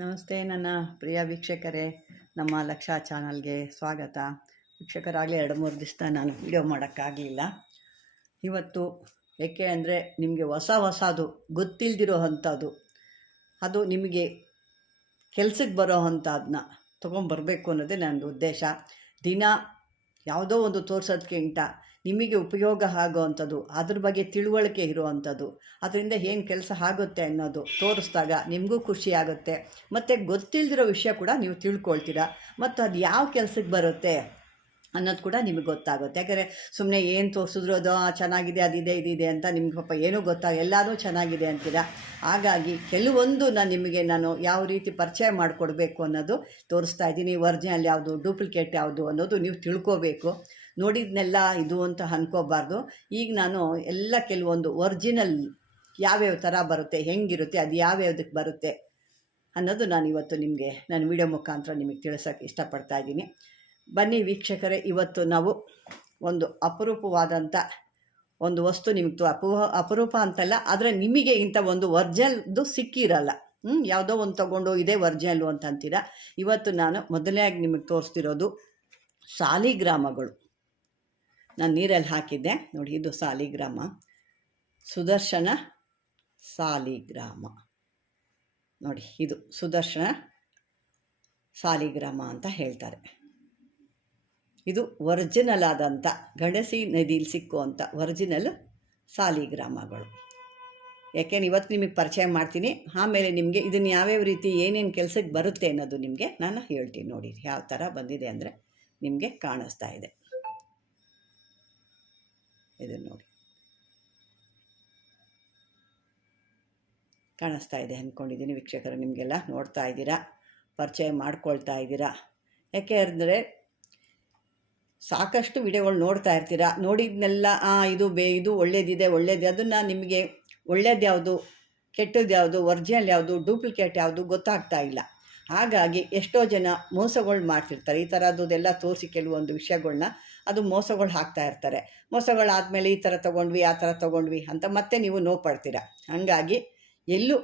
ನಮಸ್ತೆ, ನನ್ನ ಪ್ರಿಯ ವೀಕ್ಷಕರೇ. ನಮ್ಮ ಲಕ್ಷ ಚಾನಲ್ಗೆ ಸ್ವಾಗತ. ವೀಕ್ಷಕರಾಗಲಿ ಎರಡು, ಮೂರು ದಿವಸ ನಾನು ವಿಡಿಯೋ ಮಾಡೋಕ್ಕಾಗಲಿಲ್ಲ. ಇವತ್ತು ಏಕೆ ಅಂದರೆ ನಿಮಗೆ ಹೊಸ ಹೊಸದು ಗೊತ್ತಿಲ್ಲದಿರೋ ಅಂಥದ್ದು. ಅದು ನಿಮಗೆ ಕೆಲಸಕ್ಕೆ ಬರೋ ಅಂಥದ್ದನ್ನ ತೊಗೊಂಬರ್ಬೇಕು ಅನ್ನೋದೇ ನನ್ನ ಉದ್ದೇಶ. ದಿನ ಯಾವುದೋ ಒಂದು ತೋರ್ಸೋದಕ್ಕಿಂತ ನಿಮಗೆ ಉಪಯೋಗ ಆಗೋ ಅಂಥದ್ದು ಅದ್ರ ಬಗ್ಗೆ ತಿಳುವಳಿಕೆ ಇರುವಂಥದ್ದು, ಅದರಿಂದ ಏನು ಕೆಲಸ ಆಗುತ್ತೆ ಅನ್ನೋದು ತೋರಿಸ್ದಾಗ ನಿಮಗೂ ಖುಷಿ ಆಗುತ್ತೆ. ಮತ್ತು ಗೊತ್ತಿಲ್ಲದಿರೋ ವಿಷಯ ಕೂಡ ನೀವು ತಿಳ್ಕೊಳ್ತೀರ, ಮತ್ತು ಅದು ಯಾವ ಕೆಲಸಕ್ಕೆ ಬರುತ್ತೆ ಅನ್ನೋದು ಕೂಡ ನಿಮಗೆ ಗೊತ್ತಾಗುತ್ತೆ. ಯಾಕಂದರೆ ಸುಮ್ಮನೆ ಏನು ತೋರಿಸಿದ್ರು ಅದು ಚೆನ್ನಾಗಿದೆ ಅದಿದೆ ಇದಿದೆ ಅಂತ ನಿಮ್ಗೆ ಪಾಪ ಏನೂ ಗೊತ್ತಾಗ ಎಲ್ಲರೂ ಚೆನ್ನಾಗಿದೆ ಅಂತೀರ? ಹಾಗಾಗಿ ಕೆಲವೊಂದು ನಾನು ನಿಮಗೆ ನಾನು ಯಾವ ರೀತಿ ಪರಿಚಯ ಮಾಡಿಕೊಡ್ಬೇಕು ಅನ್ನೋದು ತೋರಿಸ್ತಾ ಇದ್ದೀನಿ. ಒರಿಜಿನಲ್ ಯಾವುದು, ಡೂಪ್ಲಿಕೇಟ್ ಯಾವುದು ಅನ್ನೋದು ನೀವು ತಿಳ್ಕೋಬೇಕು. ನೋಡಿದ್ನೆಲ್ಲ ಇದು ಅಂತ ಅನ್ಕೋಬಾರ್ದು. ಈಗ ನಾನು ಎಲ್ಲ ಕೆಲವೊಂದು ಒರಿಜಿನಲ್ ಯಾವ್ಯಾವ ಥರ ಬರುತ್ತೆ, ಹೆಂಗಿರುತ್ತೆ, ಅದು ಯಾವ್ಯಾವ್ದಕ್ಕೆ ಬರುತ್ತೆ ಅನ್ನೋದು ನಾನು ಇವತ್ತು ನಿಮಗೆ ನಾನು ವಿಡಿಯೋ ಮುಖಾಂತರ ನಿಮಗೆ ತಿಳಿಸೋಕ್ಕೆ ಇಷ್ಟಪಡ್ತಾ ಇದ್ದೀನಿ. ಬನ್ನಿ ವೀಕ್ಷಕರೇ, ಇವತ್ತು ನಾವು ಒಂದು ಅಪರೂಪವಾದಂಥ ಒಂದು ವಸ್ತು ನಿಮಗೆ ಅಪೂ, ಅಪರೂಪ ಅಂತಲ್ಲ, ಆದರೆ ನಿಮಗೆ ಇಂಥ ಒಂದು ವರ್ಜಲ್ದು ಸಿಕ್ಕಿರಲ್ಲ. ಹ್ಞೂ ಯಾವುದೋ ಒಂದು ತೊಗೊಂಡು ಇದೇ ವರ್ಜಲ್ಲು ಅಂತ ಅಂತೀರ? ಇವತ್ತು ನಾನು ಮೊದಲನೇ ನಿಮಗೆ ತೋರಿಸ್ತಿರೋದು ಸಾಲಿಗ್ರಾಮಗಳು. ನಾನು ನೀರಲ್ಲಿ ಹಾಕಿದ್ದೆ. ನೋಡಿ, ಇದು ಸಾಲಿಗ್ರಾಮ. ಸುದರ್ಶನ ಸಾಲಿಗ್ರಾಮ. ನೋಡಿ, ಇದು ಸುದರ್ಶನ ಸಾಲಿಗ್ರಾಮ ಅಂತ ಹೇಳ್ತಾರೆ. ಇದು ಒರಿಜಿನಲ್ ಆದಂಥ ಗಣಸಿ ನದಿಲಿ ಸಿಕ್ಕುವಂಥ ಒರಿಜಿನಲ್ ಸಾಲಿಗ್ರಾಮಗಳು. ಯಾಕೆಂದ್ರೆ ಇವತ್ತು ನಿಮಗೆ ಪರಿಚಯ ಮಾಡ್ತೀನಿ. ಆಮೇಲೆ ನಿಮಗೆ ಇದನ್ನು ಯಾವ್ಯಾವ ರೀತಿ ಏನೇನು ಕೆಲಸಕ್ಕೆ ಬರುತ್ತೆ ಅನ್ನೋದು ನಿಮಗೆ ನಾನು ಹೇಳ್ತೀನಿ ನೋಡಿ, ಯಾವ ಥರ ಬಂದಿದೆ ಅಂದರೆ ನಿಮಗೆ ಕಾಣಿಸ್ತಾ ಇದೆ. ಇದನ್ನು ನೋಡಿ ಕಾಣಿಸ್ತಾ ಇದೆ ಅಂದ್ಕೊಂಡಿದ್ದೀನಿ ವೀಕ್ಷಕರು, ನಿಮಗೆಲ್ಲ ನೋಡ್ತಾ ಇದ್ದೀರಾ? ಪರಿಚಯ ಮಾಡ್ಕೊಳ್ತಾ ಇದ್ದೀರಾ? ಯಾಕೆ ಅಂದರೆ ಸಾಕಷ್ಟು ವಿಡಿಯೋಗಳು ನೋಡ್ತಾ ಇರ್ತೀರಾ? ನೋಡಿದ್ನೆಲ್ಲ ಇದು ಬೇ, ಇದು ಒಳ್ಳೇದಿದೆ ಒಳ್ಳೇದು ಅದನ್ನು ನಿಮಗೆ ಒಳ್ಳೇದು ಯಾವುದು ಕೆಟ್ಟದ್ದು ಯಾವುದು ಒರಿಜಿನಲ್ ಯಾವುದು, ಡೂಪ್ಲಿಕೇಟ್ ಯಾವುದು ಗೊತ್ತಾಗ್ತಾ ಇಲ್ಲ. ಹಾಗಾಗಿ ಎಷ್ಟೋ ಜನ ಮೋಸಗಳು ಮಾಡ್ತಿರ್ತಾರೆ. ಈ ಥರದ್ದೆಲ್ಲ ತೋರಿಸಿ ಕೆಲವೊಂದು ವಿಷಯಗಳನ್ನ ಅದು ಮೋಸಗಳು ಹಾಕ್ತಾ ಇರ್ತಾರೆ. ಮೋಸಗಳಾದಮೇಲೆ ಈ ಥರ ತೊಗೊಂಡ್ವಿ, ಆ ಥರ ತೊಗೊಂಡ್ವಿ ಅಂತ ಮತ್ತೆ ನೀವು ನೋವು ಪಡ್ತೀರ. ಹಾಗಾಗಿ ಎಲ್ಲೂ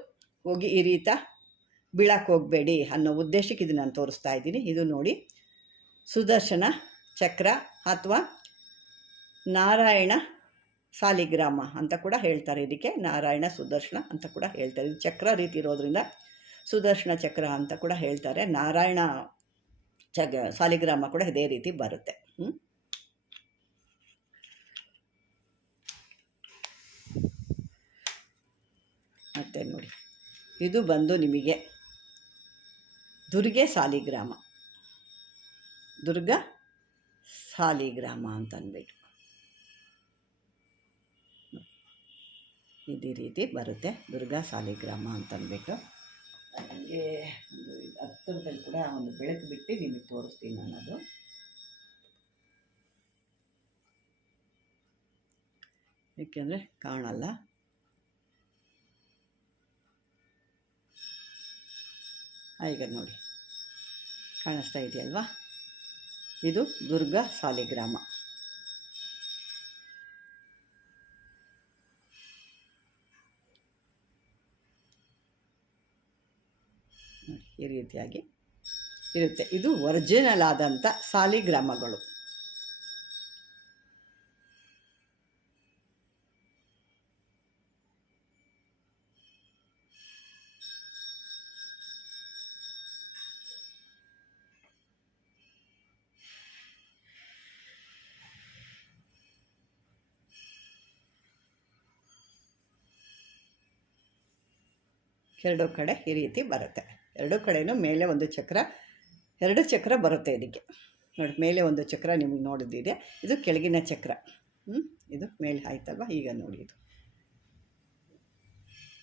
ಹೋಗಿ ಈ ರೀತ ಬೀಳಕ್ಕೆ ಹೋಗಬೇಡಿ ಅನ್ನೋ ಉದ್ದೇಶಕ್ಕೆ ಇದು ನಾನು ತೋರಿಸ್ತಾ ಇದ್ದೀನಿ. ಇದು ನೋಡಿ, ಸುದರ್ಶನ ಚಕ್ರ ಅಥವಾ ನಾರಾಯಣ ಸಾಲಿಗ್ರಾಮ ಅಂತ ಕೂಡ ಹೇಳ್ತಾರೆ ಇದಕ್ಕೆ. ನಾರಾಯಣ ಸುದರ್ಶನ ಅಂತ ಕೂಡ ಹೇಳ್ತಾರೆ. ಇದು ಚಕ್ರ ರೀತಿ ಇರೋದ್ರಿಂದ ಸುದರ್ಶನ ಚಕ್ರ ಅಂತ ಕೂಡ ಹೇಳ್ತಾರೆ. ನಾರಾಯಣ ಚಗ, ಸಾಲಿಗ್ರಾಮ ಕೂಡ ಇದೇ ರೀತಿ ಬರುತ್ತೆ. ಮತ್ತೆ ನೋಡಿ. ಇದು ಬಂದು ನಿಮಗೆ ದುರ್ಗೆ ಸಾಲಿಗ್ರಾಮ. ದುರ್ಗ ಸಾಲಿಗ್ರಾಮ ಅಂತ ಅಂದ್ಬಿಟ್ಟು ಇದೇ ರೀತಿ ಬರುತ್ತೆ ದುರ್ಗಾ ಸಾಲಿಗ್ರಾಮ ಅಂತ ಅಂದ್ಬಿಟ್ಟು ನನಗೆ ಒಂದು ಹತ್ತಿರದಲ್ಲಿ ಕೂಡ ಒಂದು ಬೆಳಕು ಬಿಟ್ಟು ನಿಮಗೆ ತೋರಿಸ್ತೀನಿ ನಾನು ಅದು ಏಕೆಂದರೆ ಕಾಣಲ್ಲ. ಈಗ ನೋಡಿ. ಕಾಣಿಸ್ತಾ ಇದೆಯಲ್ವಾ? ಇದು ದುರ್ಗಾ ಸಾಲಿಗ್ರಾಮ. ರೀತಿಯಾಗಿ ಇರುತ್ತೆ. ಇದು ಒರಿಜಿನಲ್ ಆದಂಥ ಸಾಲಿಗ್ರಾಮಗಳು. ಎರಡು ಕಡೆ ಈ ರೀತಿ ಬರುತ್ತೆ. ಎರಡು ಕಡೆಯೂ ಮೇಲೆ ಒಂದು ಚಕ್ರ, ಎರಡು ಚಕ್ರ ಬರುತ್ತೆ ಇದಕ್ಕೆ. ನೋಡಿ, ಮೇಲೆ ಒಂದು ಚಕ್ರ ನಿಮಗೆ ನೋಡಿದ್ದಿದೆ ಇದು ಕೆಳಗಿನ ಚಕ್ರ. ಹ್ಞೂ ಇದು ಮೇಲೆ ಆಯ್ತಲ್ವ? ಈಗ ನೋಡಿ ಇದು.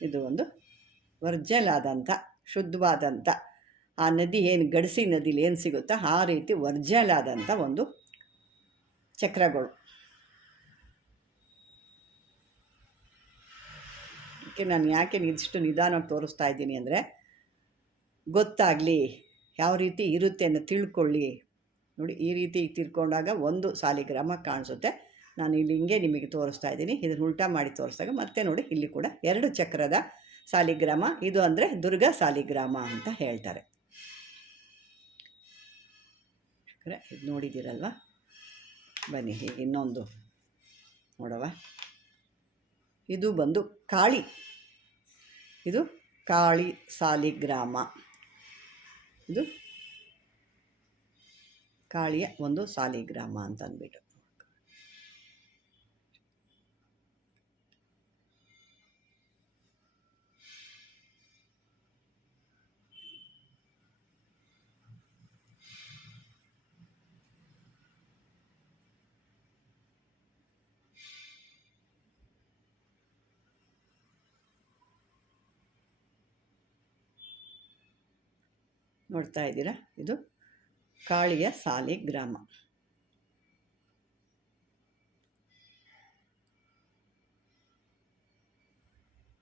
ಇದು ಒಂದು ವರ್ಜಲಾದಂಥ ಶುದ್ಧವಾದಂಥ, ಆ ನದಿ ಏನು ಗಡಿಸಿ ನದಿಲಿ ಏನು ಸಿಗುತ್ತೋ ಆ ರೀತಿ ವರ್ಜಲಾದಂಥ ಒಂದು ಚಕ್ರಗಳು. ನಾನು ಯಾಕೆ ಇದಿಷ್ಟು ನಿಧಾನವಾಗಿ ತೋರಿಸ್ತಾ ಇದ್ದೀನಿ ಅಂದರೆ ಗೊತ್ತಾಗಲಿ, ಯಾವ ರೀತಿ ಇರುತ್ತೆ ಅಂತ ತಿಳ್ಕೊಳ್ಳಿ. ನೋಡಿ, ಈ ರೀತಿ ತಿಳ್ಕೊಂಡಾಗ ಒಂದು ಸಾಲಿಗ್ರಾಮ ಕಾಣಿಸುತ್ತೆ. ನಾನು ಇಲ್ಲಿ ಹಿಂಗೆ ನಿಮಗೆ ತೋರಿಸ್ತಾ ಇದ್ದೀನಿ. ಇದನ್ನು ಉಲ್ಟಾ ಮಾಡಿ ತೋರಿಸಿದಾಗ ಮತ್ತೆ ನೋಡಿ, ಇಲ್ಲಿ ಕೂಡ ಎರಡು ಚಕ್ರದ ಸಾಲಿಗ್ರಾಮ. ಇದು ಅಂದರೆ ದುರ್ಗಾ ಸಾಲಿಗ್ರಾಮ ಅಂತ ಹೇಳ್ತಾರೆ. ಇದು ನೋಡಿದ್ದೀರಲ್ವ? ಬನ್ನಿ ಈಗ ಇನ್ನೊಂದು ನೋಡವ ಇದು ಬಂದು ಕಾಳಿ. ಇದು ಕಾಳಿ ಸಾಲಿಗ್ರಾಮ. ಇದು ಕಾಳಿಯ ಒಂದು ಸಾಲಿಗ್ರಾಮ ಅಂತ ಅಂದ್ಬಿಟ್ಟು. ನೋಡ್ತಾ ಇದ್ದೀರಾ? ಇದು ಕಾಳಿಯ ಸಾಲಿಗ್ರಾಮ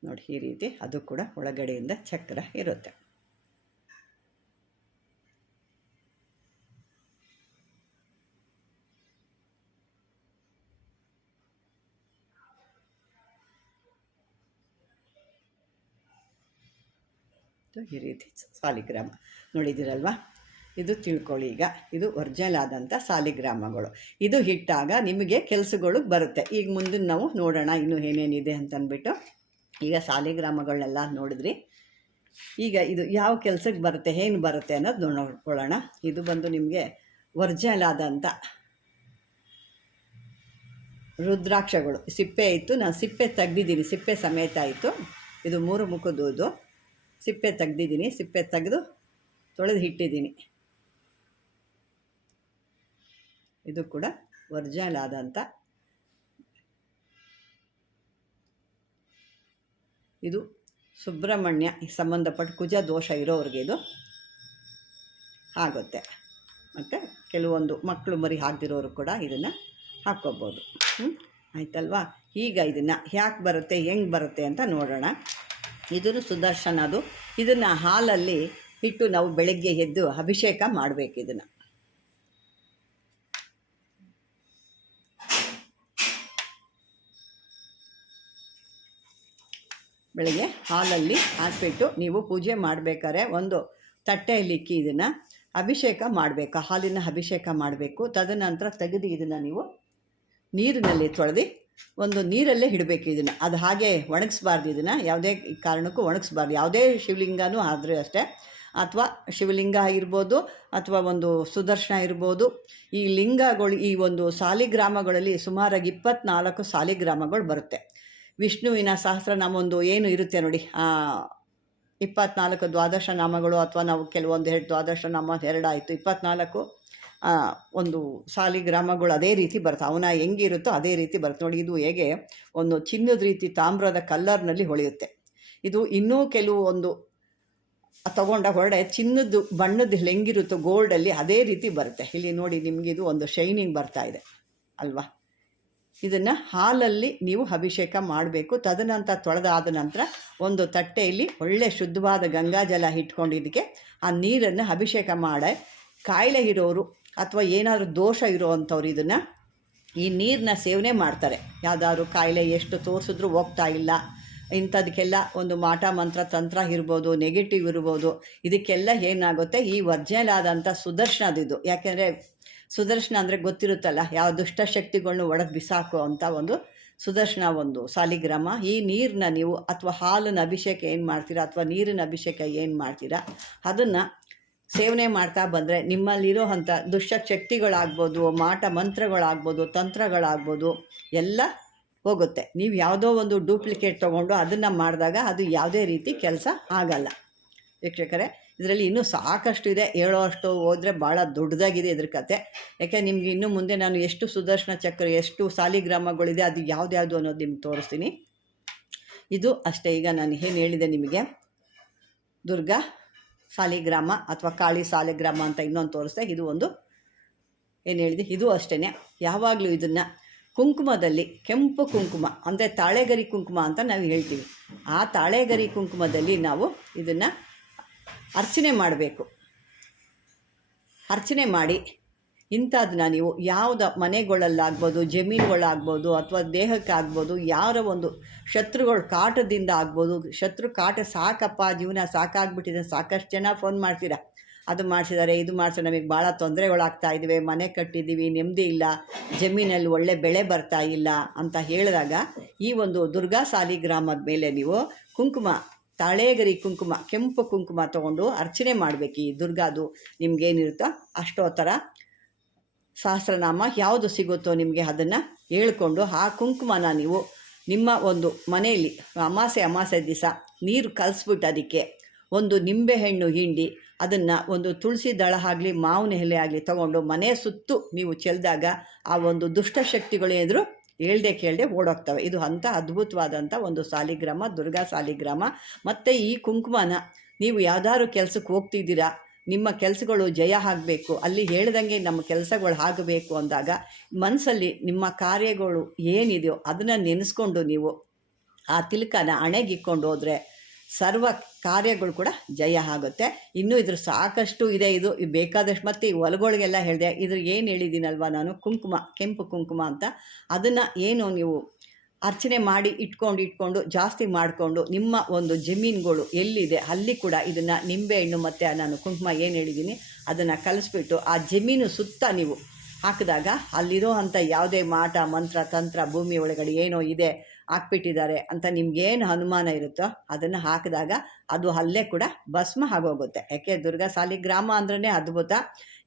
ನೋಡಿ, ಈ ರೀತಿ ಅದು ಕೂಡ ಒಳಗಡೆಯಿಂದ ಚಕ್ರ ಇರುತ್ತೆ. ಈ ರೀತಿ ಸಾಲಿಗ್ರಾಮ ನೋಡಿದ್ದೀರಲ್ವಾ? ಇದು ತಿಳ್ಕೊಳ್ಳಿ ಈಗ. ಇದು ಒರಿಜಿನಲ್ ಆದಂಥ ಸಾಲಿಗ್ರಾಮಗಳು. ಇದು ಹಿಟ್ಟಾಗ ನಿಮಗೆ ಕೆಲಸಗಳು ಬರುತ್ತೆ. ಈಗ ಮುಂದಿನ ನಾವು ನೋಡೋಣ ಇನ್ನು ಏನೇನಿದೆ ಅಂತಂದ್ಬಿಟ್ಟು. ಈಗ ಸಾಲಿಗ್ರಾಮಗಳನ್ನೆಲ್ಲ ನೋಡಿದ್ರಿ. ಈಗ ಇದು ಯಾವ ಕೆಲಸಕ್ಕೆ ಬರುತ್ತೆ, ಏನು ಬರುತ್ತೆ ಅನ್ನೋದು ನೋಡ್ಕೊಳ್ಳೋಣ. ಇದು ಬಂದು ನಿಮಗೆ ಒರಿಜಿನಲ್ ಆದಂಥ ರುದ್ರಾಕ್ಷಗಳು. ಸಿಪ್ಪೆ ಇತ್ತು. ನಾನು ಸಿಪ್ಪೆ ತೆಗ್ದಿದ್ದೀನಿ. ಸಿಪ್ಪೆ ಸಮೇತ ಆಯಿತು ಇದು ಮೂರು ಮುಖದ್ದು ಸಿಪ್ಪೆ ತೆಗ್ದಿದ್ದೀನಿ. ಸಿಪ್ಪೆ ತೆಗೆದು ತೊಳೆದು ಇಟ್ಟಿದ್ದೀನಿ. ಇದು ಕೂಡ ಒರಿಜಿನಲ್ ಆದಂಥ ಇದು ಸುಬ್ರಹ್ಮಣ್ಯ ಸಂಬಂಧಪಟ್ಟ ಕುಜ ದೋಷ ಇರೋರಿಗೆ ಇದು ಆಗುತ್ತೆ. ಮತ್ತು ಕೆಲವೊಂದು ಮಕ್ಕಳು ಮರಿ ಹಾಕ್ದಿರೋರು ಕೂಡ ಇದನ್ನು ಹಾಕ್ಕೋಬೋದು. ಆಯ್ತಲ್ವಾ? ಈಗ ಇದನ್ನು ಯಾಕೆ ಬರುತ್ತೆ, ಹೆಂಗೆ ಬರುತ್ತೆ ಅಂತ ನೋಡೋಣ. ಇದನ್ನು ಸುದರ್ಶನ ಅದು. ಇದನ್ನು ಹಾಲಲ್ಲಿ ಇಟ್ಟು ನಾವು ಬೆಳಗ್ಗೆ ಎದ್ದು ಅಭಿಷೇಕ ಮಾಡಬೇಕು ಇದನ್ನು. ಬೆಳಗ್ಗೆ ಹಾಲಲ್ಲಿ ಹಾಕಿಬಿಟ್ಟು ನೀವು ಪೂಜೆ ಮಾಡಬೇಕಾದ್ರೆ ಒಂದು ತಟ್ಟೆಯಲ್ಲಿ ಇಕ್ಕಿ ಇದನ್ನು ಅಭಿಷೇಕ ಮಾಡಬೇಕು. ಹಾಲಿನ ಅಭಿಷೇಕ ಮಾಡಬೇಕು. ತದನಂತರ ತೆಗೆದು ಇದನ್ನು ನೀವು ನೀರಿನಲ್ಲಿ ತೊಳೆದು ಒಂದು ನೀರಲ್ಲೇ ಇಡಬೇಕು ಇದನ್ನು. ಅದು ಹಾಗೆ ಒಣಗಿಸ್ಬಾರ್ದು ಇದನ್ನು. ಯಾವುದೇ ಕಾರಣಕ್ಕೂ ಒಣಗಿಸ್ಬಾರ್ದು. ಯಾವುದೇ ಶಿವಲಿಂಗನೂ ಆದರೂ ಅಷ್ಟೇ ಅಥವಾ ಶಿವಲಿಂಗ ಇರ್ಬೋದು ಅಥವಾ ಒಂದು ಸುದರ್ಶನ ಇರ್ಬೋದು. ಈ ಲಿಂಗಗಳು, ಈ ಒಂದು ಸಾಲಿಗ್ರಾಮಗಳಲ್ಲಿ ಸುಮಾರಾಗಿ ಇಪ್ಪತ್ನಾಲ್ಕು ಸಾಲಿಗ್ರಾಮಗಳು ಬರುತ್ತೆ. ವಿಷ್ಣುವಿನ ಸಹಸ್ರನಾಮ ಒಂದು ಏನು ಇರುತ್ತೆ ನೋಡಿ? ಇಪ್ಪತ್ನಾಲ್ಕು ದ್ವಾದಶ ನಾಮಗಳು ಅಥವಾ ನಾವು ಕೆಲವೊಂದು ಎರಡು ದ್ವಾದಶ ನಾಮ ಎರಡಾಯಿತು ಇಪ್ಪತ್ನಾಲ್ಕು ಒಂದು ಸಾಲಿಗ್ರಾಮಗಳು ಅದೇ ರೀತಿ ಬರುತ್ತೆ. ಅವನ ಹೆಂಗಿರುತ್ತೋ ಅದೇ ರೀತಿ ಬರುತ್ತೆ. ನೋಡಿ, ಇದು ಹೇಗೆ? ಒಂದು ಚಿನ್ನದ ರೀತಿ ತಾಮ್ರದ ಕಲ್ಲರ್ನಲ್ಲಿ ಹೊಳೆಯುತ್ತೆ. ಇದು ಇನ್ನೂ ಕೆಲವು ಒಂದು ತಗೊಂಡ ಹೊರಡೆ, ಚಿನ್ನದ್ದು ಬಣ್ಣದ ಹೆಂಗಿರುತ್ತೋ ಗೋಲ್ಡಲ್ಲಿ ಅದೇ ರೀತಿ ಬರುತ್ತೆ. ಇಲ್ಲಿ ನೋಡಿ ನಿಮಗೆ ಇದು ಒಂದು ಶೈನಿಂಗ್ ಬರ್ತಾ ಇದೆ ಅಲ್ವಾ? ಇದನ್ನು ಹಾಲಲ್ಲಿ ನೀವು ಅಭಿಷೇಕ ಮಾಡಬೇಕು. ತದನಂತರ ತೊಳೆದಾದ ನಂತರ ಒಂದು ತಟ್ಟೆಯಲ್ಲಿ ಒಳ್ಳೆ ಶುದ್ಧವಾದ ಗಂಗಾಜಲ ಇಟ್ಕೊಂಡಿದ್ದಕ್ಕೆ ಆ ನೀರನ್ನು ಅಭಿಷೇಕ ಮಾಡಿ. ಕಾಯಿಲೆ ಇರೋರು ಅಥವಾ ಏನಾದರೂ ದೋಷ ಇರೋವಂಥವ್ರು ಇದನ್ನು ಈ ನೀರನ್ನ ಸೇವನೆ ಮಾಡ್ತಾರೆ. ಯಾವುದಾದ್ರು ಕಾಯಿಲೆ ಎಷ್ಟು ತೋರಿಸಿದ್ರೂ ಹೋಗ್ತಾ ಇಲ್ಲ. ಇಂಥದಕ್ಕೆಲ್ಲ ಒಂದು ಮಾಟ ಮಂತ್ರ ತಂತ್ರ ಇರ್ಬೋದು ನೆಗೆಟಿವ್ ಇರ್ಬೋದು, ಇದಕ್ಕೆಲ್ಲ ಏನಾಗುತ್ತೆ? ಈ ಸುದರ್ಶನ ಸುದರ್ಶನದಿದು ಯಾಕೆಂದರೆ ಸುದರ್ಶನ ಅಂದರೆ ಗೊತ್ತಿರುತ್ತಲ್ಲ, ಯಾವ ದುಷ್ಟಶಕ್ತಿಗಳನ್ನು ಒಡೆದು ಬಿಸಾಕು ಅಂತ ಒಂದು ಸುದರ್ಶನ ಒಂದು ಸಾಲಿಗ್ರಾಮ. ಈ ನೀರನ್ನ ನೀವು ಅಥವಾ ಹಾಲಿನ ಅಭಿಷೇಕ ಏನು ಮಾಡ್ತೀರಾ? ಅಥವಾ ನೀರಿನ ಅಭಿಷೇಕ ಏನು ಮಾಡ್ತೀರಾ? ಅದನ್ನು ಸೇವನೆ ಮಾಡ್ತಾ ಬಂದರೆ ನಿಮ್ಮಲ್ಲಿರೋ ಅಂಥ ದುಷ್ಟಶಕ್ತಿಗಳಾಗ್ಬೋದು ಮಾಟ ಮಂತ್ರಗಳಾಗ್ಬೋದು, ತಂತ್ರಗಳಾಗ್ಬೋದು, ಎಲ್ಲ ಹೋಗುತ್ತೆ. ನೀವು ಯಾವುದೋ ಒಂದು ಡೂಪ್ಲಿಕೇಟ್ ತೊಗೊಂಡು ಅದನ್ನು ಮಾಡಿದಾಗ ಅದು ಯಾವುದೇ ರೀತಿ ಕೆಲಸ ಆಗಲ್ಲ. ವೀಕ್ಷಕರೇ ಇದರಲ್ಲಿ ಇನ್ನೂ ಸಾಕಷ್ಟು ಇದೆ ಹೇಳೋ ಅಷ್ಟು ಹೋದರೆ ಭಾಳ ದೊಡ್ಡದಾಗಿದೆ ಇದ್ರ ಕತೆ. ಯಾಕೆ ನಿಮ್ಗೆ ಇನ್ನು ಮುಂದೆ ನಾನು ಎಷ್ಟು ಸುದರ್ಶನ ಚಕ್ರ ಎಷ್ಟು ಸಾಲಿಗ್ರಾಮಗಳಿದೆ ಅದು ಯಾವ್ದು ಅನ್ನೋದು ನಿಮ್ಗೆ ತೋರಿಸ್ತೀನಿ. ಇದು ಅಷ್ಟೇ ಈಗ ನಾನು ಏನು ಹೇಳಿದೆ ನಿಮಗೆ. ದುರ್ಗಾ ಸಾಲಿಗ್ರಾಮ ಅಥವಾ ಕಾಳಿ ಸಾಲಿಗ್ರಾಮ ಅಂತ ಇನ್ನೊಂದು ತೋರಿಸ್ದೆ. ಇದು ಒಂದು ಏನು ಹೇಳಿದೆ? ಇದು ಅಷ್ಟೇ ಯಾವಾಗಲೂ ಇದನ್ನು ಕುಂಕುಮದಲ್ಲಿ, ಕೆಂಪು ಕುಂಕುಮ, ಅಂದರೆ ತಾಳೆಗರಿ ಕುಂಕುಮ ಅಂತ ನಾವು ಹೇಳ್ತೀವಿ. ಆ ತಾಳೆಗರಿ ಕುಂಕುಮದಲ್ಲಿ ನಾವು ಇದನ್ನು ಅರ್ಚನೆ ಮಾಡಬೇಕು. ಅರ್ಚನೆ ಮಾಡಿ ಇಂಥದನ್ನ ನೀವು ಯಾವುದ ಮನೆಗಳಲ್ಲಾಗ್ಬೋದು, ಜಮೀನುಗಳಾಗ್ಬೋದು, ಅಥವಾ ದೇಹಕ್ಕಾಗ್ಬೋದು, ಯಾರ ಒಂದು ಶತ್ರುಗಳ ಕಾಟದಿಂದ ಆಗ್ಬೋದು, ಶತ್ರು ಕಾಟ ಸಾಕಪ್ಪ, ಜೀವನ ಸಾಕಾಗ್ಬಿಟ್ಟಿದೆ, ಸಾಕಷ್ಟು ಜನ ಫೋನ್ ಮಾಡ್ತೀರಾ? ಅದು ಮಾಡಿಸಿದ್ದಾರೆ, ಇದು ಮಾಡಿಸಿ ನಮಗೆ ಭಾಳ ತೊಂದರೆಗಳಾಗ್ತಾ ಇದ್ದಾವೆ. ಮನೆ ಕಟ್ಟಿದ್ದೀವಿ, ನೆಮ್ಮದಿ ಇಲ್ಲ, ಜಮೀನಲ್ಲಿ ಒಳ್ಳೆ ಬೆಳೆ ಬರ್ತಾ ಇಲ್ಲ ಅಂತ ಹೇಳಿದಾಗ ಈ ಒಂದು ದುರ್ಗಾ ಸಾಲಿಗ್ರಾಮದ ಮೇಲೆ ನೀವು ಕುಂಕುಮ, ತಾಳೇಗರಿ ಕುಂಕುಮ, ಕೆಂಪು ಕುಂಕುಮ ತೊಗೊಂಡು ಅರ್ಚನೆ ಮಾಡಬೇಕು ಈ ದುರ್ಗಾದು. ನಿಮ್ಗೇನಿರುತ್ತೋ ಥರ ಸಹಸ್ರನಾಮ ಯಾವುದು ಸಿಗುತ್ತೋ ನಿಮಗೆ ಅದನ್ನು ಹೇಳ್ಕೊಂಡು ಆ ಕುಂಕುಮನ ನೀವು ನಿಮ್ಮ ಒಂದು ಮನೆಯಲ್ಲಿ ಅಮಾಸೆ ಅಮಾಸೆ ದಿವಸ ನೀರು ಕಲಿಸ್ಬಿಟ್ಟು ಅದಕ್ಕೆ ಒಂದು ನಿಂಬೆಹಣ್ಣು ಹಿಂಡಿ ಅದನ್ನು ಒಂದು ತುಳಸಿ ದಳ ಆಗಲಿ, ಮಾವಿನ ಎಲೆ ಆಗಲಿ ತಗೊಂಡು ಮನೆ ಸುತ್ತು ನೀವು ಚೆಲ್ಲಿದಾಗ ಆ ಒಂದು ದುಷ್ಟಶಕ್ತಿಗಳು ಎದುರು ಹೇಳ್ದೆ ಕೇಳದೆ ಓಡೋಗ್ತವೆ. ಇದು ಅಂಥ ಅದ್ಭುತವಾದಂಥ ಒಂದು ಸಾಲಿಗ್ರಾಮ, ದುರ್ಗಾ ಸಾಲಿಗ್ರಾಮ. ಮತ್ತು ಈ ಕುಂಕುಮನ ನೀವು ಯಾವ್ದಾದ್ರು ಕೆಲಸಕ್ಕೆ ಹೋಗ್ತಿದ್ದೀರಾ, ನಿಮ್ಮ ಕೆಲಸಗಳು ಜಯ ಆಗಬೇಕು, ಅಲ್ಲಿ ಹೇಳ್ದಂಗೆ ನಮ್ಮ ಕೆಲಸಗಳು ಆಗಬೇಕು ಅಂದಾಗ ಮನಸ್ಸಲ್ಲಿ ನಿಮ್ಮ ಕಾರ್ಯಗಳು ಏನಿದೆಯೋ ಅದನ್ನು ನೆನೆಸ್ಕೊಂಡು ನೀವು ಆ ತಿಲಕನ ಹಣೆಗಿಕ್ಕೊಂಡು ಹೋದರೆ ಸರ್ವ ಕಾರ್ಯಗಳು ಕೂಡ ಜಯ ಆಗುತ್ತೆ. ಇನ್ನೂ ಇದ್ರ ಸಾಕಷ್ಟು ಇದೆ ಇದು. ಬೇಕಾದಷ್ಟು ಮತ್ತು ಈ ಹೊಲಗಳಿಗೆಲ್ಲ ಹೇಳಿದೆ, ಇದ್ರ ಏನು ಹೇಳಿದ್ದೀನಲ್ವ ನಾನು? ಕುಂಕುಮ, ಕೆಂಪು ಕುಂಕುಮ ಅಂತ. ಅದನ್ನು ಏನು ನೀವು ಅರ್ಚನೆ ಮಾಡಿ ಇಟ್ಕೊಂಡು ಇಟ್ಕೊಂಡು ಜಾಸ್ತಿ ಮಾಡಿಕೊಂಡು ನಿಮ್ಮ ಒಂದು ಜಮೀನುಗಳು ಎಲ್ಲಿದೆ, ಅಲ್ಲಿ ಕೂಡ ಇದನ್ನು ನಿಂಬೆಹಣ್ಣು ಮತ್ತು ನಾನು ಕುಂಕುಮ ಏನು ಹೇಳಿದ್ದೀನಿ, ಅದನ್ನು ಕಲಿಸ್ಬಿಟ್ಟು ಆ ಜಮೀನು ಸುತ್ತ ನೀವು ಹಾಕಿದಾಗ ಅಲ್ಲಿರೋ ಅಂಥ ಯಾವುದೇ ಮಾಟ, ಮಂತ್ರ, ತಂತ್ರ, ಭೂಮಿ ಒಳಗಡೆ ಏನೋ ಇದೆ ಹಾಕ್ಬಿಟ್ಟಿದ್ದಾರೆ ಅಂತ ನಿಮ್ಗೇನು ಅನುಮಾನ ಇರುತ್ತೋ ಅದನ್ನು ಹಾಕಿದಾಗ ಅದು ಅಲ್ಲೇ ಕೂಡ ಭಸ್ಮ ಆಗೋಗುತ್ತೆ. ಯಾಕೆ ದುರ್ಗಾ ಸಾಲಿಗ್ರಾಮ ಅಂದ್ರೇ ಅದ್ಭುತ.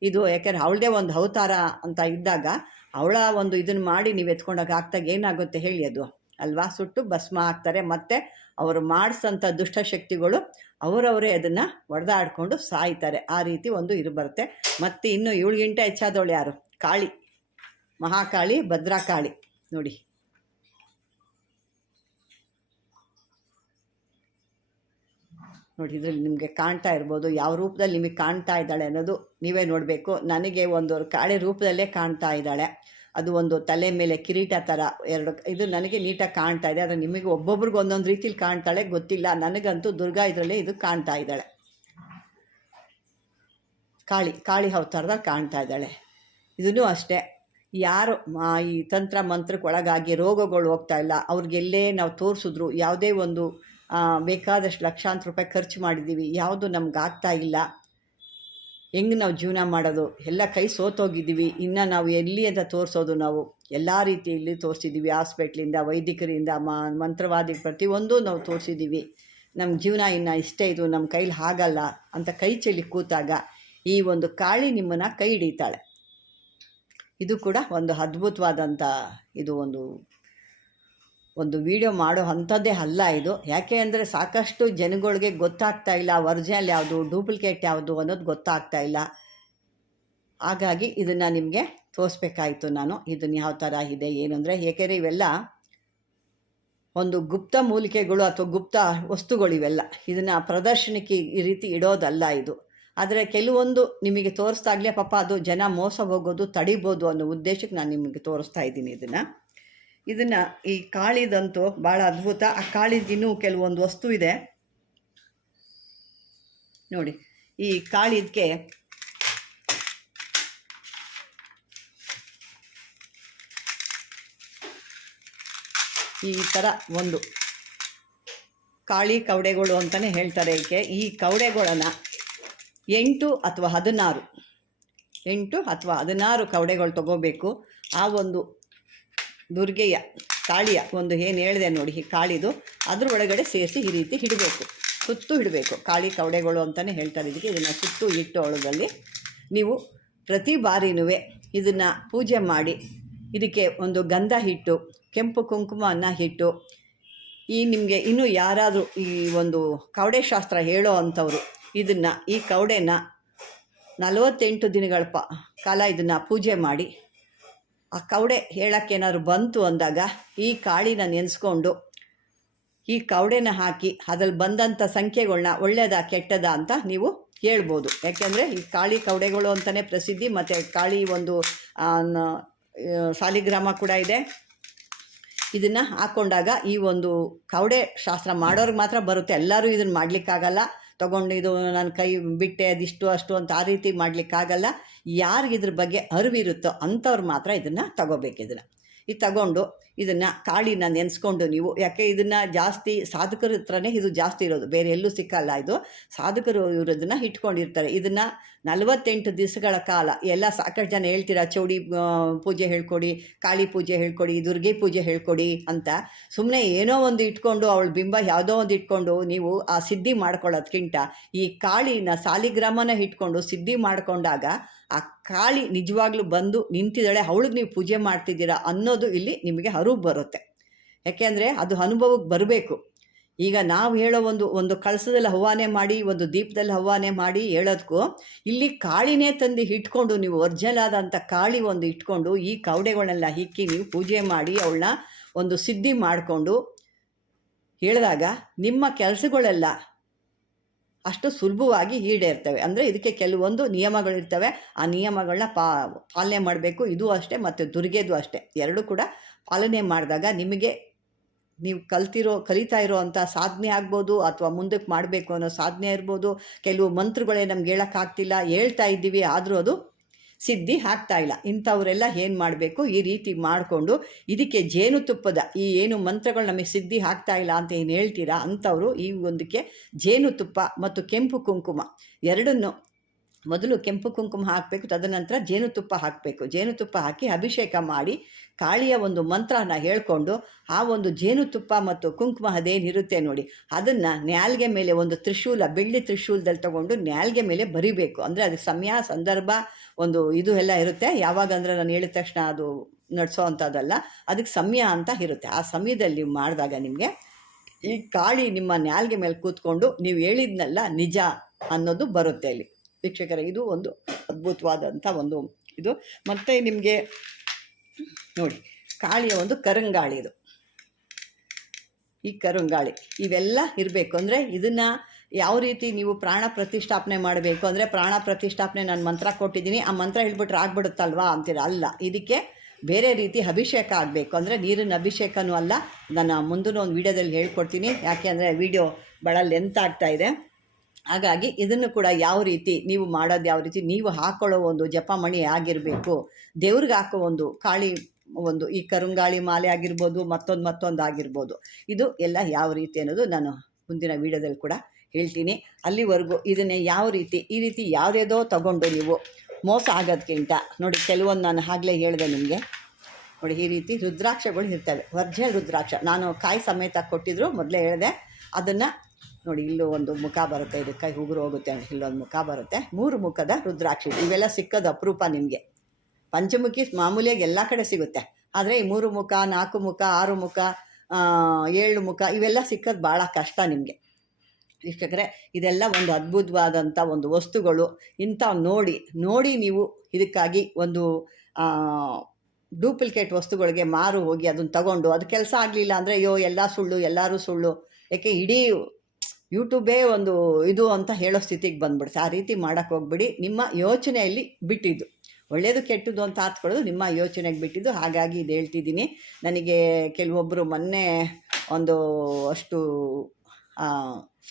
ಇದು ಯಾಕೆಂದ್ರೆ ಅವಳದೇ ಒಂದು ಅವತಾರ ಅಂತ ಇದ್ದಾಗ ಅವಳ ಒಂದು ಇದನ್ನು ಮಾಡಿ ನೀವು ಎತ್ಕೊಂಡಾಗ ಹಾಕ್ದಾಗ ಏನಾಗುತ್ತೆ ಹೇಳಿ ಅದು ಅಲ್ವಾ? ಸುಟ್ಟು ಭಸ್ಮ ಹಾಕ್ತಾರೆ. ಮತ್ತು ಅವರು ಮಾಡಿಸಂಥ ದುಷ್ಟಶಕ್ತಿಗಳು ಅವರವರೇ ಅದನ್ನು ಒಡೆದಾಡ್ಕೊಂಡು ಸಾಯ್ತಾರೆ. ಆ ರೀತಿ ಒಂದು ಇದು ಬರುತ್ತೆ. ಮತ್ತು ಇನ್ನು ಗಂಟೆ ಹೆಚ್ಚಾದವಳು ಯಾರು? ಕಾಳಿ. ಮಹಾಕಾಳಿ, ಭದ್ರಾಕಾಳಿ. ನೋಡಿ. ನೋಡಿ, ಇದರಲ್ಲಿ ನಿಮಗೆ ಕಾಣ್ತಾ ಇರ್ಬೋದು. ಯಾವ ರೂಪದಲ್ಲಿ ನಿಮಗೆ ಕಾಣ್ತಾ ಇದ್ದಾಳೆ ಅನ್ನೋದು ನೀವೇ ನೋಡಬೇಕು. ನನಗೆ ಒಂದು ಕಾಳೆ ರೂಪದಲ್ಲೇ ಕಾಣ್ತಾ ಇದ್ದಾಳೆ. ಅದು ಒಂದು ತಲೆ ಮೇಲೆ ಕಿರೀಟ ಥರ ಎರಡು, ಇದು ನನಗೆ ನೀಟಾಗಿ ಕಾಣ್ತಾ ಇದೆ. ಆದರೆ ನಿಮಗೆ ಒಬ್ಬೊಬ್ರಿಗೆ ಒಂದೊಂದು ರೀತಿಲಿ ಕಾಣ್ತಾಳೆ, ಗೊತ್ತಿಲ್ಲ. ನನಗಂತೂ ದುರ್ಗಾ ಇದರಲ್ಲೇ ಇದು ಕಾಣ್ತಾ ಇದ್ದಾಳೆ. ಕಾಳಿ ಕಾಳಿ ಅವತಾರದಲ್ಲಿ ಕಾಣ್ತಾ ಇದ್ದಾಳೆ. ಇದೂ ಅಷ್ಟೇ. ಯಾರು ಈ ತಂತ್ರ, ಮಂತ್ರಕ್ಕೆ ಒಳಗಾಗಿ ರೋಗಗಳು ಹೋಗ್ತಾ ಇಲ್ಲ. ಅವ್ರಿಗೆಲ್ಲೇ ನಾವು ತೋರಿಸಿದ್ರು ಯಾವುದೇ ಒಂದು ಬೇಕಾದಷ್ಟು ಲಕ್ಷಾಂತರ ರೂಪಾಯಿ ಖರ್ಚು ಮಾಡಿದ್ದೀವಿ. ಯಾವುದು ನಮ್ಗೆ ಆಗ್ತಾ ಇಲ್ಲ. ಹೆಂಗೆ ನಾವು ಜೀವನ ಮಾಡೋದು? ಎಲ್ಲ ಕೈ ಸೋತೋಗಿದ್ದೀವಿ. ಇನ್ನು ನಾವು ಎಲ್ಲಿ ಅಂತ ತೋರಿಸೋದು ನಾವು? ಎಲ್ಲ ರೀತಿಯಲ್ಲಿ ತೋರಿಸಿದ್ದೀವಿ. ಹಾಸ್ಪಿಟ್ಲಿಂದ ವೈದ್ಯಕರಿಂದ ಮ, ಮಂತ್ರವಾದಿ ಪ್ರತಿಯೊಂದು ನಾವು ತೋರಿಸಿದ್ದೀವಿ. ನಮ್ಮ ಜೀವನ ಇನ್ನು ಇಷ್ಟೇ ಇದು. ನಮ್ಮ ಕೈಲಿ ಆಗಲ್ಲ ಅಂತ ಕೈ ಚೆಲ್ಲಿ ಕೂತಾಗ ಈ ಒಂದು ಕಾಳಿ ನಿಮ್ಮನ್ನು ಕೈ ಹಿಡಿತಾಳೆ. ಇದು ಕೂಡ ಒಂದು ಅದ್ಭುತವಾದಂಥ ಇದು ಒಂದು ಒಂದು ವಿಡಿಯೋ ಮಾಡೋ ಅಂಥದ್ದೇ ಅಲ್ಲ ಇದು. ಯಾಕೆ ಅಂದರೆ ಸಾಕಷ್ಟು ಜನಗಳಿಗೆ ಗೊತ್ತಾಗ್ತಾ ಇಲ್ಲ ಒರಿಜಿನಲ್ ಯಾವುದು ಡೂಪ್ಲಿಕೇಟ್ ಯಾವುದು ಅನ್ನೋದು ಗೊತ್ತಾಗ್ತಾ ಇಲ್ಲ. ಹಾಗಾಗಿ ಇದನ್ನು ನಿಮಗೆ ತೋರಿಸ್ಬೇಕಾಯಿತು ನಾನು. ಇದನ್ನು ಯಾವ ಥರ ಇದೆ, ಏನು ಅಂದರೆ, ಏಕೆಂದರೆ ಇವೆಲ್ಲ ಒಂದು ಗುಪ್ತ ಮೂಲಿಕೆಗಳು ಅಥವಾ ಗುಪ್ತ ವಸ್ತುಗಳು ಇವೆಲ್ಲ. ಇದನ್ನು ಪ್ರದರ್ಶನಕ್ಕೆ ಈ ರೀತಿ ಇಡೋದಲ್ಲ ಇದು. ಆದರೆ ಕೆಲವೊಂದು ನಿಮಗೆ ತೋರಿಸ್ದಾಗಲೇ ಪಾಪ ಅದು ಜನ ಮೋಸ ಹೋಗೋದು, ತಡಿಬೋದು ಅನ್ನೋ ಉದ್ದೇಶಕ್ಕೆ ನಾನು ನಿಮಗೆ ತೋರಿಸ್ತಾ ಇದ್ದೀನಿ ಇದನ್ನು. ಇದನ್ನು ಈ ಕಾಳಿದಂತೂ ಭಾಳ ಅದ್ಭುತ. ಆ ಕಾಳಿದಿನ್ನೂ ಕೆಲವೊಂದು ವಸ್ತು ಇದೆ. ನೋಡಿ, ಈ ಕಾಳಿದಕ್ಕೆ ಈ ಥರ ಒಂದು ಕಾಳಿ ಕವಡೆಗಳು ಅಂತಲೇ ಹೇಳ್ತಾರೆ ಇದಕ್ಕೆ ಈ ಕವಡೆಗಳನ್ನು ಎಂಟು ಅಥವಾ ಹದಿನಾರು, ಎಂಟು ಅಥವಾ ಹದಿನಾರು ಕವಡೆಗಳು ತಗೋಬೇಕು. ಆ ಒಂದು ದುರ್ಗೆಯ ಕಾಳಿಯ ಒಂದು ಏನು ಹೇಳಿದೆ ನೋಡಿ, ಈ ಕಾಳಿದು. ಅದ್ರ ಒಳಗಡೆ ಸೇರಿಸಿ ಈ ರೀತಿ ಹಿಡಬೇಕು. ಸುತ್ತು ಹಿಡಬೇಕು. ಕಾಳಿ ಕವಡೆಗಳು ಅಂತಲೇ ಹೇಳ್ತಾರೆ ಇದಕ್ಕೆ. ಇದನ್ನು ಸುತ್ತು ಇಟ್ಟು ಒಳಗಲ್ಲಿ ನೀವು ಪ್ರತಿ ಬಾರಿನೂ ಇದನ್ನು ಪೂಜೆ ಮಾಡಿ, ಇದಕ್ಕೆ ಒಂದು ಗಂಧ ಹಿಟ್ಟು, ಕೆಂಪು ಕುಂಕುಮವನ್ನು ಹಿಟ್ಟು, ಈ ನಿಮಗೆ ಇನ್ನೂ ಯಾರಾದರೂ ಈ ಒಂದು ಕವಡೆ ಶಾಸ್ತ್ರ ಹೇಳೋ ಅಂಥವ್ರು, ಇದನ್ನು, ಈ ಕವಡೆನ ನಲವತ್ತೆಂಟು ದಿನಗಳ ಪ ಕಾಲ ಇದನ್ನು ಪೂಜೆ ಮಾಡಿ ಆ ಕವಡೆ ಹೇಳೋಕ್ಕೇನಾದ್ರು ಬಂತು ಅಂದಾಗ ಈ ಕಾಳಿನ ನೆನೆಸ್ಕೊಂಡು ಈ ಕವಡೆನ ಹಾಕಿ ಅದ್ರಲ್ಲಿ ಬಂದಂಥ ಸಂಖ್ಯೆಗಳನ್ನ ಒಳ್ಳೆಯದ ಕೆಟ್ಟದ ಅಂತ ನೀವು ಹೇಳ್ಬೋದು. ಯಾಕೆಂದರೆ ಈ ಕಾಳಿ ಕವಡೆಗಳು ಅಂತಲೇ ಪ್ರಸಿದ್ಧಿ, ಮತ್ತು ಕಾಳಿ ಒಂದು ಸಾಲಿಗ್ರಾಮ ಕೂಡ ಇದೆ. ಇದನ್ನು ಹಾಕ್ಕೊಂಡಾಗ ಈ ಒಂದು ಕವಡೆ ಶಾಸ್ತ್ರ ಮಾಡೋರಿಗೆ ಮಾತ್ರ ಬರುತ್ತೆ. ಎಲ್ಲರೂ ಇದನ್ನು ಮಾಡಲಿಕ್ಕಾಗಲ್ಲ. ತಗೊಂಡು ಇದು ನನ್ನ ಕೈ ಬಿಟ್ಟೆ, ಅದಿಷ್ಟು ಅಷ್ಟು ಅಂತ ಆ ರೀತಿ ಮಾಡಲಿಕ್ಕಾಗಲ್ಲ. ಯಾರಿಗೆ ಇದ್ರ ಬಗ್ಗೆ ಅರಿವಿರುತ್ತೋ ಅಂಥವ್ರು ಮಾತ್ರ ಇದನ್ನು ತಗೋಬೇಕು ಇದನ್ನು. ಇದು ತಗೊಂಡು ಇದನ್ನು ಕಾಳಿನ ನೆನೆಸ್ಕೊಂಡು ನೀವು, ಯಾಕೆ ಇದನ್ನು ಜಾಸ್ತಿ ಸಾಧಕರ ಹತ್ರನೇ ಇದು ಜಾಸ್ತಿ ಇರೋದು, ಬೇರೆ ಎಲ್ಲೂ ಸಿಕ್ಕಲ್ಲ ಇದು. ಸಾಧಕರು ಇರೋದನ್ನು ಇಟ್ಕೊಂಡಿರ್ತಾರೆ. ಇದನ್ನು ನಲವತ್ತೆಂಟು ದಿವಸಗಳ ಕಾಲ, ಎಲ್ಲ ಸಾಕಷ್ಟು ಜನ ಹೇಳ್ತೀರಾ, ಚೌಡಿ ಪೂಜೆ ಹೇಳ್ಕೊಡಿ, ಕಾಳಿ ಪೂಜೆ ಹೇಳ್ಕೊಡಿ, ದುರ್ಗೆ ಪೂಜೆ ಹೇಳ್ಕೊಡಿ ಅಂತ. ಸುಮ್ಮನೆ ಏನೋ ಒಂದು ಇಟ್ಕೊಂಡು, ಅವಳ ಬಿಂಬ ಯಾವುದೋ ಒಂದು ಇಟ್ಕೊಂಡು ನೀವು ಆ ಸಿದ್ಧಿ ಮಾಡ್ಕೊಳ್ಳೋದ್ಕಿಂತ ಈ ಕಾಳಿನ ಸಾಲಿಗ್ರಾಮನ ಇಟ್ಕೊಂಡು ಸಿದ್ಧಿ ಮಾಡಿಕೊಂಡಾಗ ಆ ಕಾಳಿ ನಿಜವಾಗ್ಲೂ ಬಂದು ನಿಂತಿದ್ದಾಳೆ, ಅವಳಿಗೆ ನೀವು ಪೂಜೆ ಮಾಡ್ತಿದ್ದೀರಾ ಅನ್ನೋದು ಇಲ್ಲಿ ನಿಮಗೆ ಅರಿವು ಬರುತ್ತೆ. ಯಾಕೆಂದರೆ ಅದು ಅನುಭವಕ್ಕೆ ಬರಬೇಕು. ಈಗ ನಾವು ಹೇಳೋ ಒಂದು ಒಂದು ಕಳಸದಲ್ಲಿ ಹವಾನೆ ಮಾಡಿ, ಒಂದು ದೀಪದಲ್ಲಿ ಹವಾನೆ ಮಾಡಿ ಹೇಳೋದಕ್ಕೂ ಇಲ್ಲಿ ಕಾಳಿನೇ ತಂದು ಇಟ್ಕೊಂಡು ನೀವು ಆದಂಥ ಕಾಳಿ ಒಂದು ಇಟ್ಕೊಂಡು ಈ ಕವಡೆಗಳನ್ನೆಲ್ಲ ಹಿಕ್ಕಿ ನೀವು ಪೂಜೆ ಮಾಡಿ ಅವಳನ್ನ ಒಂದು ಸಿದ್ಧಿ ಮಾಡಿಕೊಂಡು ಹೇಳಿದಾಗ ನಿಮ್ಮ ಕೆಲಸಗಳೆಲ್ಲ ಅಷ್ಟು ಸುಲಭವಾಗಿ ಈಡೇರ್ತವೆ. ಅಂದರೆ ಇದಕ್ಕೆ ಕೆಲವೊಂದು ನಿಯಮಗಳಿರ್ತವೆ ಆ ನಿಯಮಗಳನ್ನ ಪಾ, ಪಾಲನೆ ಮಾಡಬೇಕು. ಇದು ಅಷ್ಟೇ ಮತ್ತು ದುರ್ಗೆದು ಅಷ್ಟೇ. ಎರಡೂ ಕೂಡ ಪಾಲನೆ ಮಾಡಿದಾಗ ನಿಮಗೆ ನೀವು ಕಲ್ತಿರೋ, ಕಲಿತಾ ಇರೋ ಅಂಥ ಸಾಧನೆ ಆಗ್ಬೋದು ಅಥವಾ ಮುಂದಕ್ಕೆ ಮಾಡಬೇಕು ಅನ್ನೋ ಸಾಧನೆ ಇರ್ಬೋದು. ಕೆಲವು ಮಂತ್ರಗಳೇ ನಮ್ಗೆ ಹೇಳೋಕ್ಕಾಗ್ತಿಲ್ಲ. ಹೇಳ್ತಾ ಇದ್ದೀವಿ ಆದರೂ ಅದು ಸಿದ್ಧಿ ಆಗ್ತಾ ಇಲ್ಲ. ಇಂಥವರೆಲ್ಲ ಏನು ಮಾಡಬೇಕು? ಈ ರೀತಿ ಮಾಡಿಕೊಂಡು ಇದಕ್ಕೆ ಜೇನುತುಪ್ಪದ ಈ ಏನು ಮಂತ್ರಗಳು ನಮಗೆ ಸಿದ್ಧಿ ಆಗ್ತಾ ಇಲ್ಲ ಅಂತ ಏನು ಹೇಳ್ತೀರಾ? ಅಂಥವರು ಈ ಒಂದಕ್ಕೆ ಜೇನುತುಪ್ಪ ಮತ್ತು ಕೆಂಪು ಕುಂಕುಮ ಎರಡನ್ನು ಮೊದಲು ಕೆಂಪು ಕುಂಕುಮ ಹಾಕಬೇಕು, ತದನಂತರ ಜೇನುತುಪ್ಪ ಹಾಕಬೇಕು. ಜೇನುತುಪ್ಪ ಹಾಕಿ ಅಭಿಷೇಕ ಮಾಡಿ ಕಾಳಿಯ ಒಂದು ಮಂತ್ರನ ಹೇಳ್ಕೊಂಡು ಆ ಒಂದು ಜೇನುತುಪ್ಪ ಮತ್ತು ಕುಂಕುಮ ಅದೇನಿರುತ್ತೆ ನೋಡಿ, ಅದನ್ನು ನ್ಯಾಲ್ಗೆ ಮೇಲೆ ಒಂದು ತ್ರಿಶೂಲ, ಬೆಳ್ಳಿ ತ್ರಿಶೂಲದಲ್ಲಿ ತಗೊಂಡು ನ್ಯಾಲ್ಗೆ ಮೇಲೆ ಬರಿಬೇಕು. ಅಂದರೆ ಅದಕ್ಕೆ ಸಮಯ, ಸಂದರ್ಭ, ಒಂದು ಇದು ಎಲ್ಲ ಇರುತ್ತೆ. ಯಾವಾಗ ಅಂದರೆ ನಾನು ಹೇಳಿದ ತಕ್ಷಣ ಅದು ನಡೆಸೋ ಅಂಥದ್ದಲ್ಲ, ಅದಕ್ಕೆ ಸಮಯ ಅಂತ ಇರುತ್ತೆ. ಆ ಸಮಯದಲ್ಲಿ ಮಾಡಿದಾಗ ನಿಮಗೆ ಈ ಕಾಳಿ ನಿಮ್ಮ ನ್ಯಾಲ್ಗೆ ಮೇಲೆ ಕೂತ್ಕೊಂಡು ನೀವು ಹೇಳಿದ್ನಲ್ಲ ನಿಜ ಅನ್ನೋದು ಬರುತ್ತೆ ಇಲ್ಲಿ. ವೀಕ್ಷಕರ, ಇದು ಒಂದು ಅದ್ಭುತವಾದಂಥ ಒಂದು ಇದು. ಮತ್ತು ನಿಮಗೆ ನೋಡಿ, ಕಾಳಿಯ ಒಂದು ಕರುಂಗಾಳಿ ಇದು. ಈ ಕರುಂಗಾಳಿ, ಇವೆಲ್ಲ ಇರಬೇಕು ಅಂದರೆ ಇದನ್ನು ಯಾವ ರೀತಿ ನೀವು ಪ್ರಾಣ ಪ್ರತಿಷ್ಠಾಪನೆ ಮಾಡಬೇಕು ಅಂದರೆ ಪ್ರಾಣ ಪ್ರತಿಷ್ಠಾಪನೆ ನಾನು ಮಂತ್ರ ಕೊಟ್ಟಿದ್ದೀನಿ, ಆ ಮಂತ್ರ ಹೇಳ್ಬಿಟ್ರೆ ಆಗ್ಬಿಡುತ್ತಲ್ವಾ ಅಂತೀರ? ಅಲ್ಲ, ಇದಕ್ಕೆ ಬೇರೆ ರೀತಿ ಅಭಿಷೇಕ ಆಗಬೇಕು ಅಂದರೆ ನೀರಿನ ಅಭಿಷೇಕನೂ ಅಲ್ಲ. ನಾನು ಮುಂದಿನ ಒಂದು ವೀಡಿಯೋದಲ್ಲಿ ಹೇಳ್ಕೊಡ್ತೀನಿ, ಯಾಕೆ ಅಂದರೆ ವಿಡಿಯೋ ಭಾಳ ಲೆಂತ್ ಆಗ್ತಾ ಇದೆ. ಹಾಗಾಗಿ ಇದನ್ನು ಕೂಡ ಯಾವ ರೀತಿ ನೀವು ಮಾಡೋದು, ಯಾವ ರೀತಿ ನೀವು ಹಾಕೊಳ್ಳೋ ಒಂದು ಜಪಮಣಿ ಆಗಿರಬೇಕು, ದೇವ್ರಿಗೆ ಹಾಕೋ ಒಂದು ಕಾಳಿ ಒಂದು ಈ ಕರುಂಗಾಳಿ ಮಾಲೆ ಆಗಿರ್ಬೋದು, ಮತ್ತೊಂದು ಮತ್ತೊಂದು ಆಗಿರ್ಬೋದು. ಇದು ಎಲ್ಲ ಯಾವ ರೀತಿ ಅನ್ನೋದು ನಾನು ಮುಂದಿನ ವೀಡಿಯೋದಲ್ಲಿ ಕೂಡ ಹೇಳ್ತೀನಿ. ಅಲ್ಲಿವರೆಗೂ ಇದನ್ನೇ ಯಾವ ರೀತಿ, ಈ ರೀತಿ ಯಾವುದೇದೋ ತಗೊಂಡು ನೀವು ಮೋಸ ಆಗೋದಕ್ಕಿಂತ ನೋಡಿ ಕೆಲವೊಂದು ನಾನು ಆಗಲೇ ಹೇಳಿದೆ ನಿಮಗೆ. ನೋಡಿ ಈ ರೀತಿ ರುದ್ರಾಕ್ಷಗಳು ಇರ್ತವೆ. ವರ್ಜೆ ರುದ್ರಾಕ್ಷ. ನಾನು ಕಾಯಿ ಸಮೇತ ಕೊಟ್ಟಿದ್ರು, ಮೊದಲೇ ಹೇಳಿದೆ. ಅದನ್ನು ನೋಡಿ ಇಲ್ಲೂ ಒಂದು ಮುಖ ಬರುತ್ತೆ ಇದಕ್ಕೆ ಉಗುರು ಹೋಗುತ್ತೆ, ಇಲ್ಲೊಂದು ಮುಖ ಬರುತ್ತೆ. ಮೂರು ಮುಖದ ರುದ್ರಾಕ್ಷಿ. ಇವೆಲ್ಲ ಸಿಕ್ಕೋದು ಅಪರೂಪ ನಿಮಗೆ. ಪಂಚಮುಖಿ ಮಾಮೂಲಿಯಾಗಿ ಎಲ್ಲ ಕಡೆ ಸಿಗುತ್ತೆ. ಆದರೆ ಈ ಮೂರು ಮುಖ, ನಾಲ್ಕು ಮುಖ, ಆರು ಮುಖ ಏಳು ಮುಖ ಇವೆಲ್ಲ ಸಿಕ್ಕೋದು ಭಾಳ ಕಷ್ಟ ನಿಮಗೆ. ವೀಕ್ಷಕರೇ, ಇದೆಲ್ಲ ಒಂದು ಅದ್ಭುತವಾದಂಥ ಒಂದು ವಸ್ತುಗಳು. ಇಂಥ ನೋಡಿ ನೋಡಿ ನೀವು ಇದಕ್ಕಾಗಿ ಒಂದು ಡೂಪ್ಲಿಕೇಟ್ ವಸ್ತುಗಳಿಗೆ ಮಾರು ಹೋಗಿ ಅದನ್ನು ತಗೊಂಡು, ಅದು ಕೆಲಸ ಆಗಲಿಲ್ಲ ಅಂದರೆ ಅಯ್ಯೋ, ಎಲ್ಲ ಸುಳ್ಳು, ಎಲ್ಲರೂ ಸುಳ್ಳು. ಯಾಕೆ ಇಡೀ ಯೂಟ್ಯೂಬೇ ಒಂದು ಇದು ಅಂತ ಹೇಳೋ ಸ್ಥಿತಿಗೆ ಬಂದ್ಬಿಡುತ್ತೆ ಆ ರೀತಿ ಮಾಡೋಕ್ಕೆ ಹೋಗ್ಬಿಡಿ. ನಿಮ್ಮ ಯೋಚನೆಯಲ್ಲಿ ಬಿಟ್ಟಿದ್ದು. ಒಳ್ಳೆಯದು ಕೆಟ್ಟದ್ದು ಅಂತ ಹಾತ್ಕೊಳ್ಳೋದು ನಿಮ್ಮ ಯೋಚನೆಗೆ ಬಿಟ್ಟಿದ್ದು. ಹಾಗಾಗಿ ಇದು ಹೇಳ್ತಿದ್ದೀನಿ. ನನಗೆ ಕೆಲವೊಬ್ಬರು ಮೊನ್ನೆ ಒಂದು ಅಷ್ಟು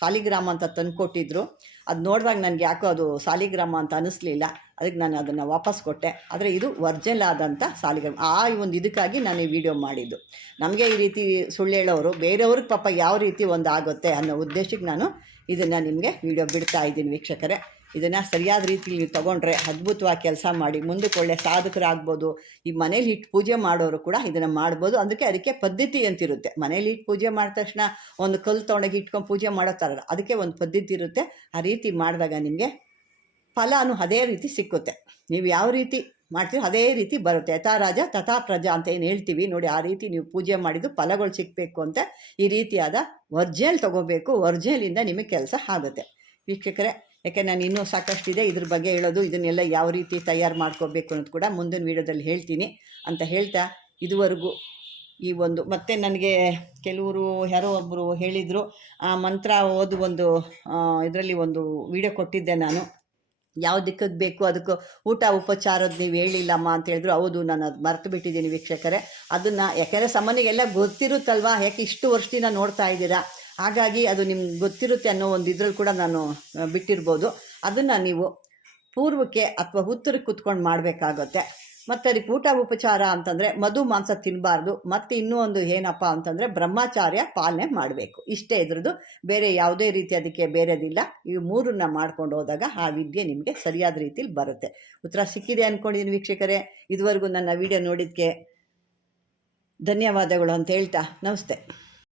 ಸಾಲಿಗ್ರಾಮ ಅಂತ ತಂದುಕೊಟ್ಟಿದ್ರು. ಅದು ನೋಡಿದಾಗ ನನಗೆ ಯಾಕೋ ಅದು ಸಾಲಿಗ್ರಾಮ ಅಂತ ಅನಿಸ್ಲಿಲ್ಲ. ಅದಕ್ಕೆ ನಾನು ಅದನ್ನು ವಾಪಸ್ ಕೊಟ್ಟೆ. ಆದರೆ ಇದು ವರ್ಜಲ್ ಆದಂಥ ಸಾಲಿಗ್ರಾಮ. ಆ ಒಂದು ಇದಕ್ಕಾಗಿ ನಾನು ಈ ವಿಡಿಯೋ ಮಾಡಿದ್ದು. ನಮಗೆ ಈ ರೀತಿ ಸುಳ್ಳು ಹೇಳೋರು, ಬೇರೆಯವ್ರಿಗೆ ಪಾಪ ಯಾವ ರೀತಿ ಒಂದು ಆಗುತ್ತೆ ಅನ್ನೋ ಉದ್ದೇಶಕ್ಕೆ ನಾನು ಇದನ್ನು ನಿಮಗೆ ವಿಡಿಯೋ ಬಿಡ್ತಾ ಇದ್ದೀನಿ ವೀಕ್ಷಕರೇ. ಇದನ್ನು ಸರಿಯಾದ ರೀತಿಯಲ್ಲಿ ನೀವು ತೊಗೊಂಡ್ರೆ ಅದ್ಭುತವಾಗಿ ಕೆಲಸ ಮಾಡಿ ಮುಂದಕ್ಕೆ ಒಳ್ಳೆ ಸಾಧಕರಾಗ್ಬೋದು. ಈ ಮನೇಲಿ ಇಟ್ಟು ಪೂಜೆ ಮಾಡೋರು ಕೂಡ ಇದನ್ನು ಮಾಡ್ಬೋದು. ಅದಕ್ಕೆ ಅದಕ್ಕೆ ಪದ್ಧತಿ ಅಂತಿರುತ್ತೆ. ಮನೇಲಿ ಇಟ್ಟು ಪೂಜೆ ಮಾಡಿದ ತಕ್ಷಣ ಒಂದು ಕಲ್ಲು ತೊಗೊಂಡೋಗಿ ಇಟ್ಕೊಂಡು ಪೂಜೆ ಮಾಡೋ ಥರ ಅದಕ್ಕೆ ಒಂದು ಪದ್ಧತಿ ಇರುತ್ತೆ. ಆ ರೀತಿ ಮಾಡಿದಾಗ ನಿಮಗೆ ಫಲನೂ ಅದೇ ರೀತಿ ಸಿಕ್ಕುತ್ತೆ. ನೀವು ಯಾವ ರೀತಿ ಮಾಡ್ತೀರೋ ಅದೇ ರೀತಿ ಬರುತ್ತೆ. ಯಥಾ ರಾಜ, ತಥಾ ಪ್ರಜಾ ಅಂತ ಏನು ಹೇಳ್ತೀವಿ. ನೋಡಿ ಆ ರೀತಿ ನೀವು ಪೂಜೆ ಮಾಡಿದ್ದು ಫಲಗಳು ಸಿಗಬೇಕು ಅಂತ ಈ ರೀತಿಯಾದ ಒರ್ಜಿನಲ್ ತೊಗೋಬೇಕು. ಒರ್ಜಿನಲಿಂದ ನಿಮಗೆ ಕೆಲಸ ಆಗುತ್ತೆ. ವೀಕ್ಷಕರೇ ಯಾಕೆ ನಾನು ಇನ್ನೂ ಸಾಕಷ್ಟಿದೆ ಇದ್ರ ಬಗ್ಗೆ ಹೇಳೋದು, ಇದನ್ನೆಲ್ಲ ಯಾವ ರೀತಿ ತಯಾರು ಮಾಡ್ಕೋಬೇಕು ಅನ್ನೋದು ಕೂಡ ಮುಂದಿನ ವೀಡಿಯೋದಲ್ಲಿ ಹೇಳ್ತೀನಿ. ಅಂತ ಹೇಳ್ತಾ ಇದುವರೆಗೂ ಈ ಒಂದು, ಮತ್ತೆ ನನಗೆ ಕೆಲವರು ಯಾರೋ ಒಬ್ಬರು ಹೇಳಿದರು, ಆ ಮಂತ್ರ ಓದು ಒಂದು ಇದರಲ್ಲಿ ಒಂದು ವಿಡಿಯೋ ಕೊಟ್ಟಿದ್ದೆ ನಾನು. ಯಾವ ದಿಕ್ಕಕ್ಕೆ ಬೇಕು ಅದಕ್ಕೆ ಊಟ ಉಪಚಾರದ ನೀವು ಹೇಳಿಲ್ಲಮ್ಮ ಅಂತ ಹೇಳಿದ್ರು. ಹೌದು, ನಾನು ಅದು ಮರೆತು ಬಿಟ್ಟಿದ್ದೀನಿ ವೀಕ್ಷಕರೇ. ಅದನ್ನು ಯಾಕೆಂದರೆ ಸಾಮಾನ್ಯಗೆಲ್ಲ ಗೊತ್ತಿರುತ್ತಲ್ವಾ? ಯಾಕೆ ಇಷ್ಟು ವರ್ಷದಿಂದ ನೋಡ್ತಾ ಇದ್ದೀರಾ? ಹಾಗಾಗಿ ಅದು ನಿಮ್ಗೆ ಗೊತ್ತಿರುತ್ತೆ ಅನ್ನೋ ಒಂದು ಇದ್ರಲ್ಲಿ ಕೂಡ ನಾನು ಬಿಟ್ಟಿರ್ಬೋದು. ಅದನ್ನು ನೀವು ಪೂರ್ವಕ್ಕೆ ಅಥವಾ ಉತ್ತರಕ್ಕೆ ಕುತ್ಕೊಂಡು ಮಾಡಬೇಕಾಗುತ್ತೆ. ಮತ್ತು ಅದಕ್ಕೆ ಊಟ ಉಪಚಾರ ಅಂತಂದರೆ ಮಧು ಮಾಂಸ ತಿನ್ನಬಾರ್ದು ಮತ್ತು ಇನ್ನೂ ಒಂದು ಏನಪ್ಪ ಅಂತಂದರೆ ಬ್ರಹ್ಮಚಾರ್ಯ ಪಾಲನೆ ಮಾಡಬೇಕು. ಇಷ್ಟೇ ಇದ್ರದ್ದು. ಬೇರೆ ಯಾವುದೇ ರೀತಿ ಅದಕ್ಕೆ ಬೇರೆದಿಲ್ಲ. ಈ ಮೂರನ್ನ ಮಾಡ್ಕೊಂಡು ಹೋದಾಗ ಆ ವಿದ್ಯೆ ನಿಮಗೆ ಸರಿಯಾದ ರೀತಿಲಿ ಬರುತ್ತೆ. ಉತ್ತರ ಸಿಕ್ಕಿದೆ ಅಂದ್ಕೊಂಡಿದ್ದೀನಿ ವೀಕ್ಷಕರೇ. ಇದುವರೆಗೂ ನನ್ನ ವಿಡಿಯೋ ನೋಡಿದ್ದಕ್ಕೆ ಧನ್ಯವಾದಗಳು ಅಂತ ಹೇಳ್ತಾ ನಮಸ್ತೆ.